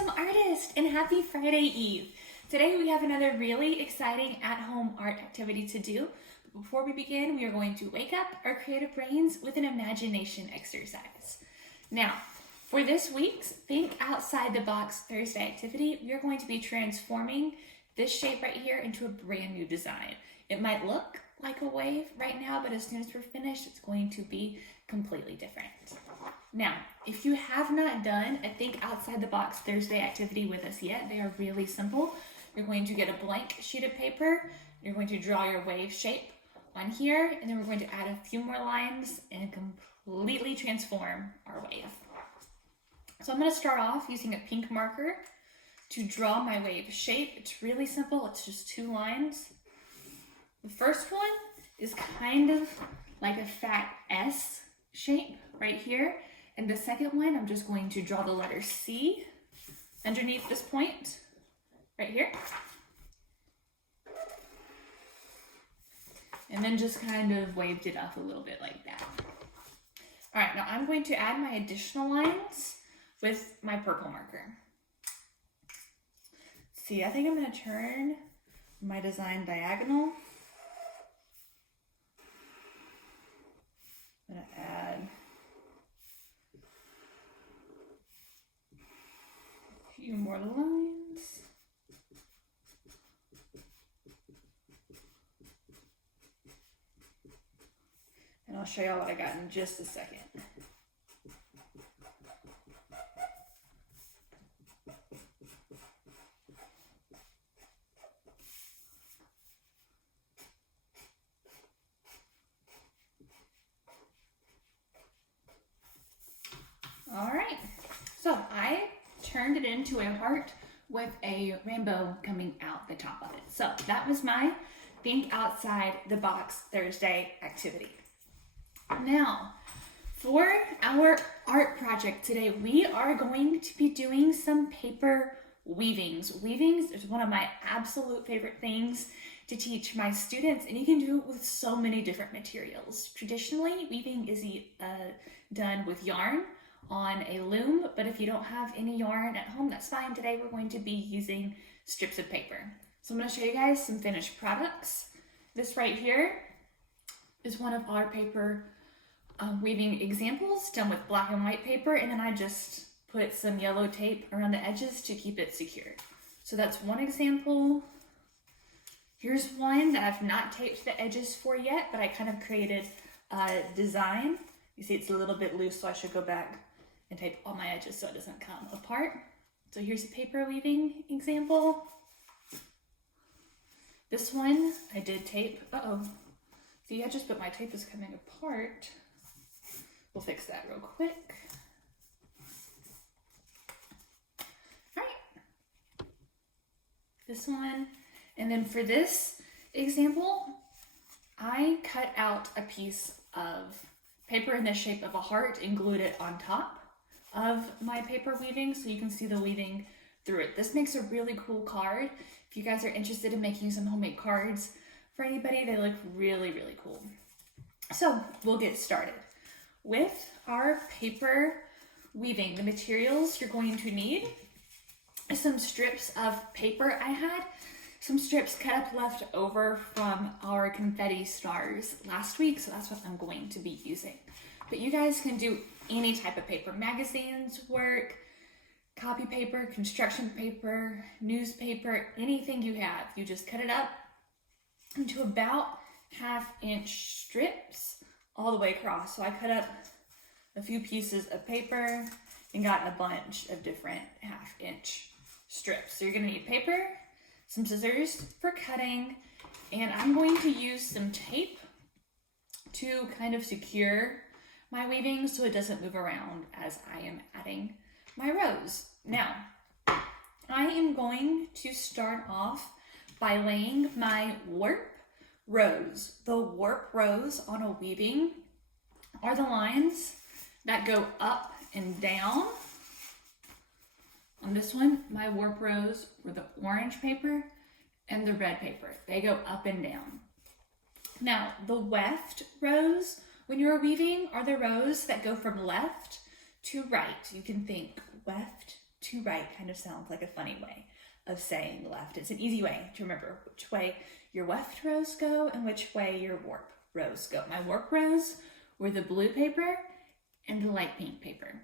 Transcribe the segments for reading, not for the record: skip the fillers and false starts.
awesome artist, and happy Friday Eve. Today we have another really exciting at-home art activity to do. But before we begin, we are going to wake up our creative brains with an imagination exercise. Now, for this week's Think Outside the Box Thursday activity, we are going to be transforming this shape right here into a brand new design. It might look like a wave right now, but as soon as we're finished, it's going to be completely different. Now, if you have not done a Think Outside the Box Thursday activity with us yet, they are really simple. You're going to get a blank sheet of paper, you're going to draw your wave shape on here, and then we're going to add a few more lines and completely transform our wave. So I'm going to start off using a pink marker to draw my wave shape. It's really simple, it's just 2 lines. The first one is kind of like a fat S shape right here. And the second one, I'm just going to draw the letter C underneath this point right here. And then just kind of waved it up a little bit like that. All right, now I'm going to add my additional lines with my purple marker. See, I think I'm going to turn my design diagonal. I'm going to add a few more lines. And I'll show y'all what I got in just a second. All right, so I turned it into a heart with a rainbow coming out the top of it. So that was my Think Outside the Box Thursday activity. Now, for our art project today, we are going to be doing some paper weavings. Weavings is one of my absolute favorite things to teach my students, and you can do it with so many different materials. Traditionally, weaving is done with yarn on a loom, but if you don't have any yarn at home, that's fine. Today we're going to be using strips of paper. So I'm going to show you guys some finished products. This right here is one of our paper weaving examples done with black and white paper, and then I just put some yellow tape around the edges to keep it secure. So that's one example. Here's one that I've not taped the edges for yet, but I kind of created a design. You see it's a little bit loose, so I should go back and tape all my edges so it doesn't come apart. So here's a paper weaving example. This one I did tape. See, I just put my tape is coming apart. We'll fix that real quick. All right. This one. And then for this example, I cut out a piece of paper in the shape of a heart and glued it on top of my paper weaving so you can see the weaving through it. This makes a really cool card. If you guys are interested in making some homemade cards for anybody, they look really, really cool. So we'll get started. With our paper weaving, the materials you're going to need is some strips of paper. I had some strips cut up left over from our confetti stars last week, so that's what I'm going to be using. But you guys can do any type of paper. Magazines work, copy paper, construction paper, newspaper, anything you have. You just cut it up into about 1/2 inch strips all the way across. So I cut up a few pieces of paper and got a bunch of different 1/2 inch strips. So you're gonna need paper, some scissors for cutting, and I'm going to use some tape to kind of secure my weaving so it doesn't move around as I am adding my rows. Now, I am going to start off by laying my warp rows. The warp rows on a weaving are the lines that go up and down. On this one, my warp rows were the orange paper and the red paper. They go up and down. Now, the weft rows when you're weaving are the rows that go from left to right. You can think weft to right kind of sounds like a funny way of saying left. It's an easy way to remember which way your weft rows go and which way your warp rows go. My warp rows were the blue paper and the light pink paper.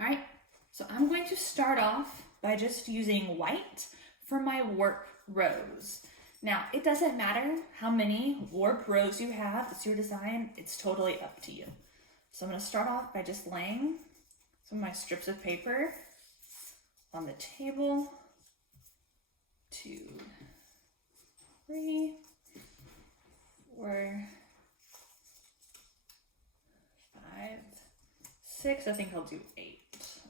All right, so I'm going to start off by just using white for my warp rows. Now, it doesn't matter how many warp rows you have. It's your design. It's totally up to you. So I'm going to start off by just laying some of my strips of paper on the table. 2, 3, 4, 5, 6. I think I'll do 8.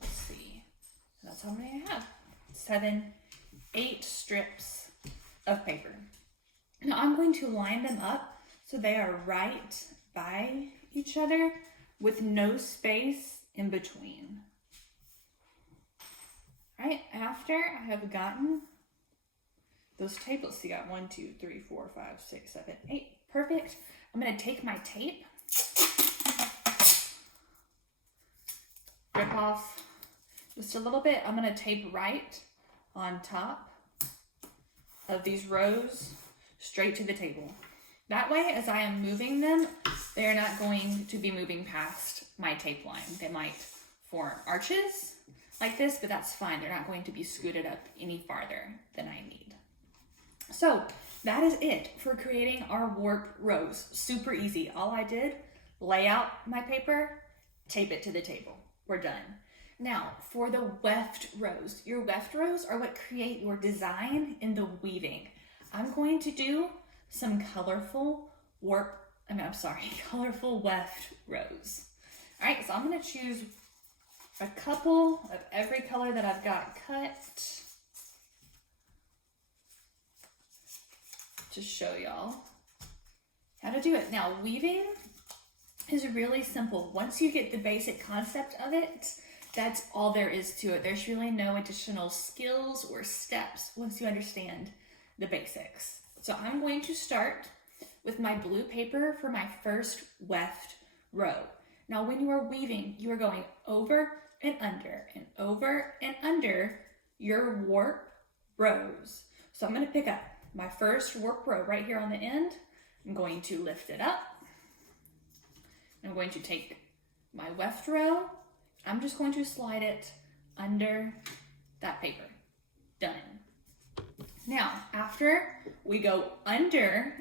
Let's see. That's how many I have. 7, 8 strips of paper. Now I'm going to line them up so they are right by each other with no space in between. All right, after I have gotten those tape, let's see, got 1, 2, 3, 4, 5, 6, 7, 8. Perfect. I'm going to take my tape, rip off just a little bit. I'm going to tape right on top of these rows straight to the table. That way, as I am moving them, they are not going to be moving past my tape line. They might form arches like this, but that's fine. They're not going to be scooted up any farther than I need. So that is it for creating our warp rows. Super easy. All I did, lay out my paper, tape it to the table. We're done. Now, for the weft rows, your weft rows are what create your design in the weaving. I'm going to do some colorful colorful weft rows. All right, so I'm going to choose a couple of every color that I've got cut to show y'all how to do it. Now, weaving is really simple. Once you get the basic concept of it, that's all there is to it. There's really no additional skills or steps once you understand the basics. So I'm going to start with my blue paper for my first weft row. Now, when you are weaving, you are going over and under your warp rows. So I'm going to pick up my first warp row right here on the end. I'm going to lift it up. I'm going to take my weft row. I'm just going to slide it under that paper. Done. Now, after we go under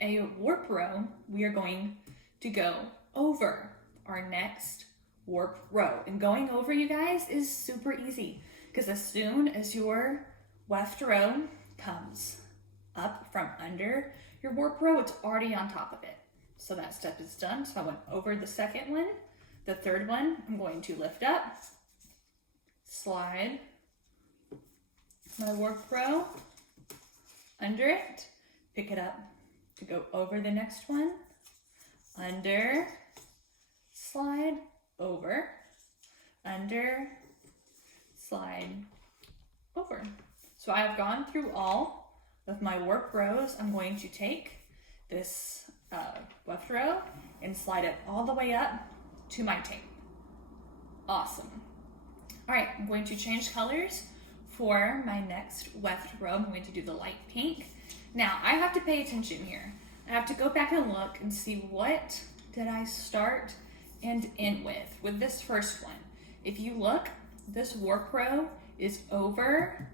a warp row, we are going to go over our next warp row. And going over, you guys, is super easy because as soon as your weft row comes up from under your warp row, it's already on top of it. So that step is done. So I went over the second one. The third one, I'm going to lift up, slide my warp row under it, pick it up to go over the next one, under, slide, over, under, slide, over. So I have gone through all of my warp rows. I'm going to take this weft row and slide it all the way up to my tape. Awesome. All right, I'm going to change colors for my next weft row. I'm going to do the light pink. Now, I have to pay attention here. I have to go back and look and see what did I start and end with this first one. If you look, this warp row is over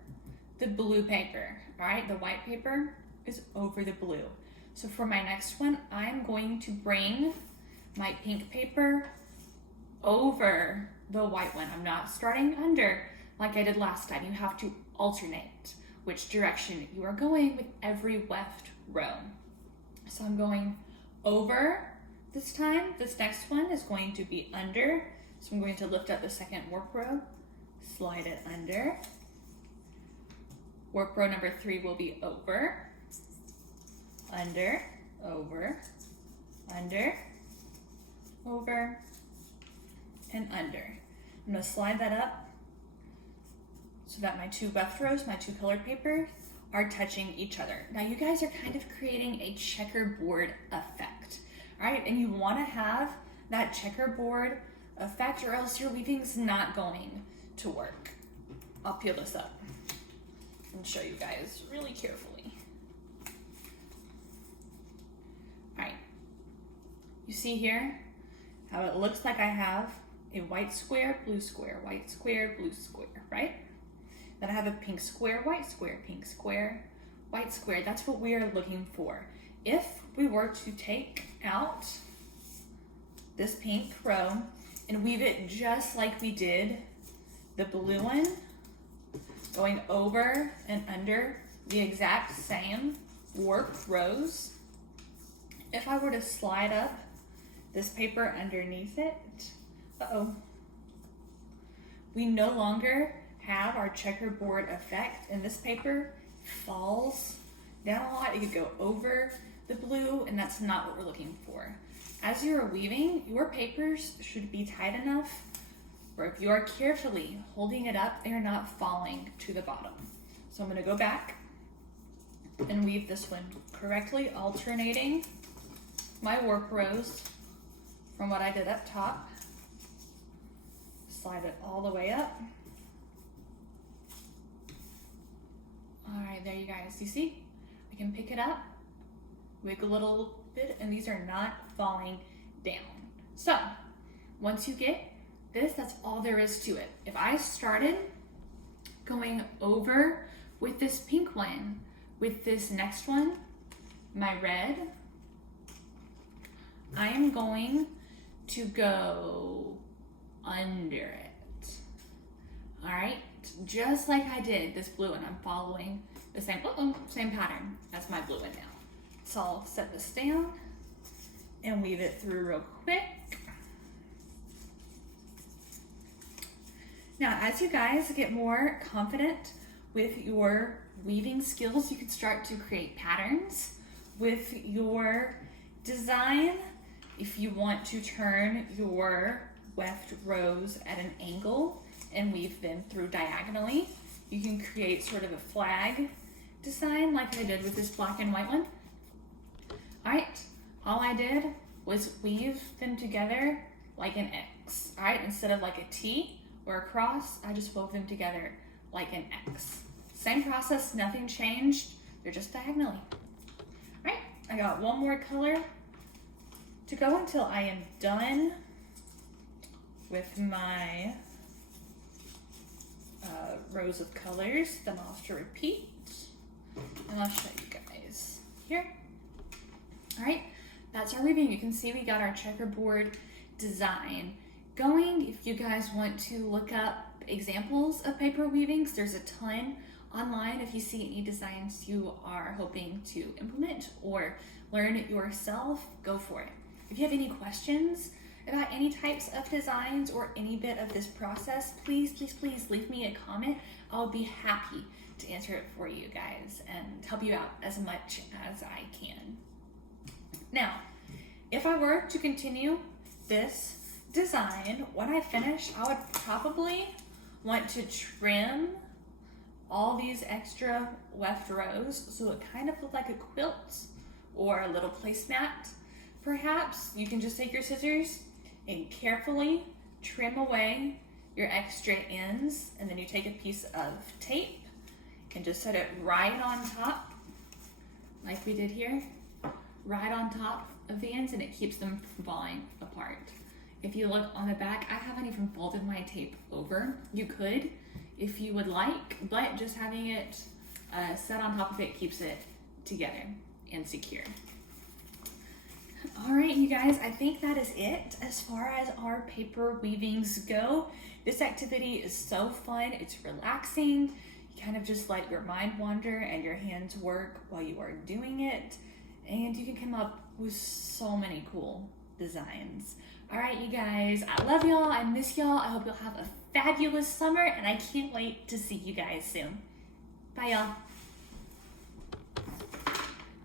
the blue paper, all right? The white paper is over the blue. So for my next one, I'm going to bring my pink paper over the white one. I'm not starting under like I did last time. You have to alternate which direction you are going with every weft row. So I'm going over this time. This next one is going to be under. So I'm going to lift up the second warp row, slide it under. Warp row number 3 will be over, under, over, under, over, and under. I'm going to slide that up so that my two weft rows, my two colored papers, are touching each other. Now you guys are kind of creating a checkerboard effect, all right? And you want to have that checkerboard effect or else your weaving's not going to work. I'll peel this up and show you guys really carefully. All right, you see here how it looks like I have a white square, blue square, white square, blue square, right? Then I have a pink square, white square, pink square, white square. That's what we are looking for. If we were to take out this pink row and weave it just like we did the blue one, going over and under the exact same worked rows, if I were to slide up this paper underneath it, we no longer have our checkerboard effect, and this paper falls down a lot. It could go over the blue, and that's not what we're looking for. As you're weaving, your papers should be tight enough where if you are carefully holding it up, they're not falling to the bottom. So I'm going to go back and weave this one correctly, alternating my work rows from what I did up top. Slide it all the way up. All right, there you guys, you see? I can pick it up, wiggle a little bit, and these are not falling down. So once you get this, that's all there is to it. If I started going over with this pink one, with this next one, my red, I am going to go under it. All right, just like I did this blue one, I'm following the same pattern as my blue one now. So I'll set this down and weave it through real quick. Now, as you guys get more confident with your weaving skills, you can start to create patterns with your design. If you want to turn your weft rows at an angle and weave them through diagonally, you can create sort of a flag design like I did with this black and white one. All right, all I did was weave them together like an X. All right, instead of like a T or a cross, I just wove them together like an X. Same process, nothing changed, they're just diagonally. All right, I got one more color to go until I am done with my rows of colors. Then I'll have to repeat, and I'll show you guys here. All right, that's our weaving. You can see we got our checkerboard design going. If you guys want to look up examples of paper weavings, there's a ton online. If you see any designs you are hoping to implement or learn it yourself, go for it. If you have any questions about any types of designs or any bit of this process, please leave me a comment. I'll be happy to answer it for you guys and help you out as much as I can. Now, if I were to continue this design, when I finish, I would probably want to trim all these extra weft rows so it kind of looked like a quilt or a little placemat. Perhaps you can just take your scissors and carefully trim away your extra ends, and then you take a piece of tape and just set it right on top, like we did here, right on top of the ends, and it keeps them from falling apart. If you look on the back, I haven't even folded my tape over. You could if you would like, but just having it set on top of it keeps it together and secure. All right, you guys, I think that is it as far as our paper weavings go. This activity is so fun, it's relaxing. You kind of just let your mind wander and your hands work while you are doing it, and you can come up with so many cool designs. All right, you guys, I love y'all, I miss y'all. I hope you'll have a fabulous summer, and I can't wait to see you guys soon. Bye, y'all.